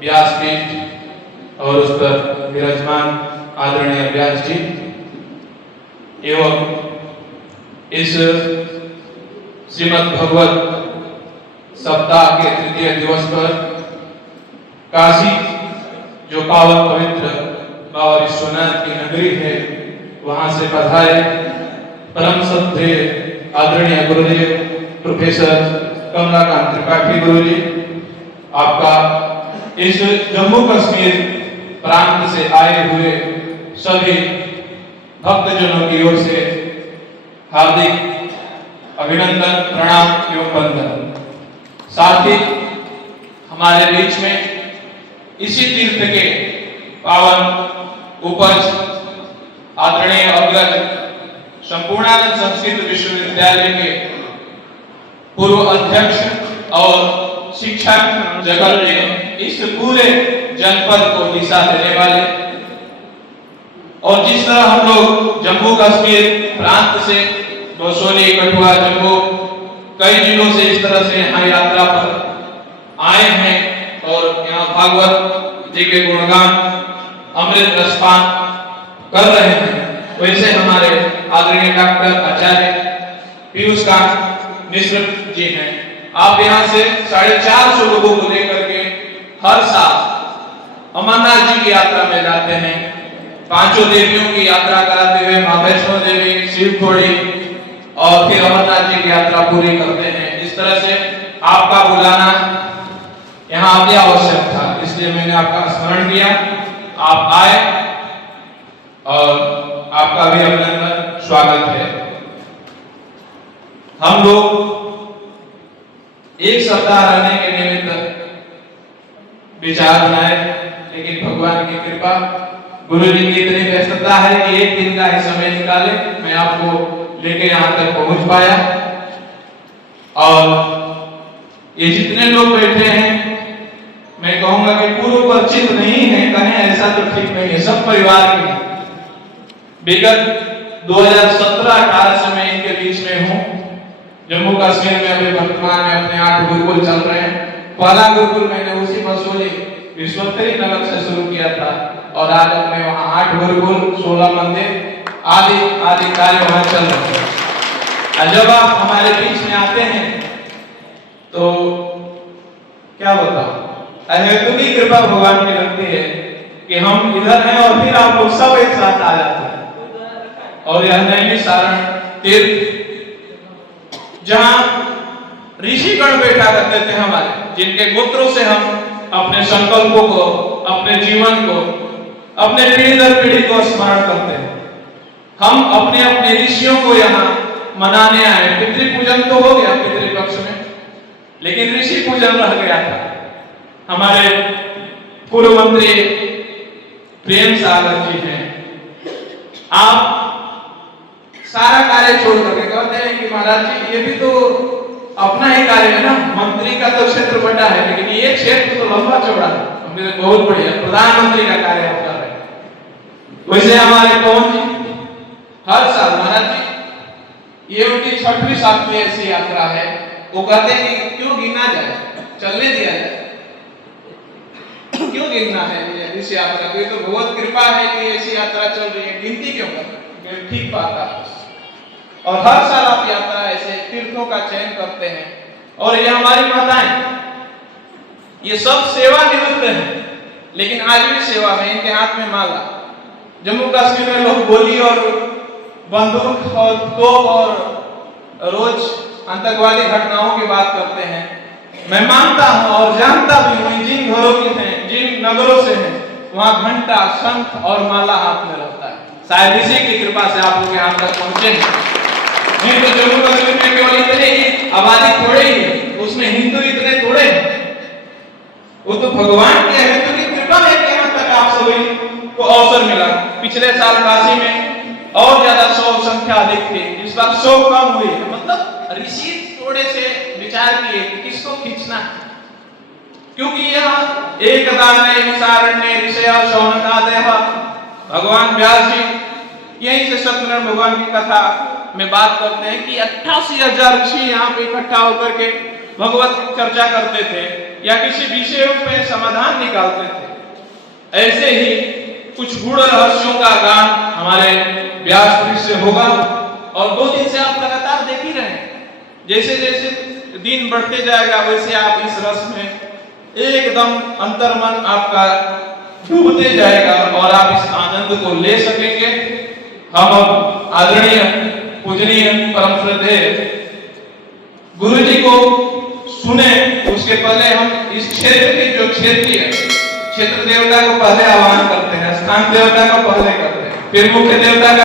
व्यासपीठ और उस पर विराजमान आदरणीय व्यास जी एवं इस श्रीमद् भगवत सप्ताह के तृतीय दिवस पर काशी जो पावन पवित्र बाबा विश्वनाथ की नगरी है वहां से पधारे परम श्रद्धेय आदरणीय गुरुदेव प्रोफेसर कमलाकांत त्रिपाठी गुरु जी, आपका इस जम्मू कश्मीर प्रांत से आए हुए सभी भक्तजनों की ओर से हार्दिक अभिनंदन, प्रणाम एवं वंदन। साथ ही हमारे बीच में इसी तीर्थ के पावन उपज आदरणीय अग्रज संपूर्णानंद संस्कृत विश्वविद्यालय के पूर्व अध्यक्ष और शिक्षक जगत में इस पूरे जनपद को दिशा देने वाले, और जिस तरह हम लोग जम्मू कश्मीर प्रांत से बसोली, कठुआ, जम्मू कई जिलों से इस तरह से यहाँ यात्रा पर आए हैं और यहाँ भागवत जी के गुणगान अमृत रसपान कर रहे हैं, वैसे हमारे आदरणीय डॉक्टर आचार्य पीयूष कांत मिश्र जी हैं। आप यहाँ से 450 लोगों को लेकर के हर साल अमरनाथ जी की यात्रा में जाते हैं, पांचों देवियों की यात्रा कराते हुए मां वैष्णो देवी, शिवखोड़ी और फिर अमरनाथ जी की यात्रा पूरी करते हैं। इस तरह से आपका बुलाना यहाँ अति आवश्यक था, इसलिए मैंने आपका स्मरण किया। आप आए और आपका भी अभिनंदन, स्वागत है। हम लोग एक सप्ताह रहने के निमित्त विचार बनाए, लेकिन भगवान की कृपा, गुरु जी की इतनी व्यस्तता है कि एक दिन का ही समय निकाले मैं आपको लेके यहाँ तक पहुंच पाया। और ये जितने लोग बैठे हैं मैं कहूंगा कि पूर्व परिचित नहीं है, कहें ऐसा तो ठीक नहीं है, सब परिवार के हैं। विगत 2017-18 से मैं इनके बीच में हूँ। जम्मू कश्मीर में अभी वर्तमान में अपने 8 गुरुकुल चल रहे हैं। पहला गुरुकुल मैंने उसी बसोली विश्वोत्तरी नगर से शुरू किया था और आज अपने वहाँ 8 गुरुकुल, 16 मंदिर आदि आदि कार्य वहाँ चल रहे हैं। जब आप हमारे बीच में आते हैं तो क्या बताओ, अहेतुकी कृपा भगवान की लगती है कि हम इधर हैं और फिर आप लोग सब एक साथ आ जाते हैं। और यह नैमिषारण तीर्थ जहां ऋषिगण बैठा करते थे हमारे, जिनके गोत्रों से हम अपने संकल्पों को, अपने जीवन को, अपने पीढ़ी दर पीढ़ी को स्मरण करते हैं। हम अपने अपने ऋषियों को यहाँ मनाने आए। पितृ पूजन तो हो गया पितृपक्ष में, लेकिन ऋषि पूजन रह गया था। हमारे पूर्व मंत्री प्रेम सागर जी हैं, आप सारा कार्य छोड़ करके कहते हैं कि महाराज जी ये भी तो अपना ही कार्य है ना, मंत्री का तो क्षेत्र बड़ा है लेकिन ये क्षेत्र तो लंबा चौड़ा है, हमने बहुत बढ़िया प्रधानमंत्री का कार्य आप कर रहे हैं। वैसे हमारे पवन जी हर साल, महाराज जी ये उनकी 6वीं 7वीं ऐसी यात्रा है, वो कहते हैं कि क्यों गिना जाए, चलने दिया जाए, क्यों गिनना है इस यात्रा को, ये तो बहुत कृपा है कि ऐसी यात्रा चल रही है, गिनती क्यों कर, ठीक बात है। और हर साल आप यात्रा ऐसे तीर्थों का चयन करते हैं। और ये हमारी माताएं, ये सब सेवा निवृत्त हैं लेकिन आज भी सेवा में, इनके हाथ में माला। जम्मू कश्मीर में लोग गोली और बंदूक और तोप और रोज आतंकवादी घटनाओं की बात करते हैं। मैं मानता हूं और जानता भी हूं जिन घरों के हैं, जिन नगरों से हैं, वहां घंटा, शंख और माला हाथ में रहता है। शायद इसी की कृपा से आप लोग यहाँ तक पहुंचे हैं। नहीं तो जम्मू कश्मीर में केवल इतने ही आबादी थोड़े ही है, उसमें हिंदू इतने थोड़े हैं। वो तो भगवान के है, तो की कृपा है कि यहाँ तक आप सभी को अवसर मिला। पिछले साल काशी में और ज्यादा 100 संख्या अधिक थी, इस बार 100 कम हुई। मतलब ऋषि थोड़े से विचार किए कि किसको खींचना है, क्योंकि यह एक दाने निसारण्य ऋषय शौनकादयः, भगवान व्यास जी यहीं से सत्यनारायण भगवान की कथा में बात करते हैं कि 88,000 ऋषि यहाँ पे इकट्ठा होकर के भगवत चर्चा करते थे या किसी विषयों पे समाधान निकालते थे। ऐसे ही कुछ गूढ़ रहस्यों का गान हमारे व्यास पीठ से होगा और 2 दिन से आप लगातार देख ही रहे हैं। जैसे जैसे दिन बढ़ते जाएगा वैसे आप इस रस में एकदम अंतर्मन आपका डूबते जाएगा और आप इस आनंद को ले सकेंगे। हम अब आदरणीय पूजनीय परम श्रद्धेय गुरु जी को सुने, उसके पहले हम इस क्षेत्र के जो क्षेत्र देवता को पहले आह्वान करते हैं, स्थान देवता को पहले करते हैं, फिर मुख्य देवता का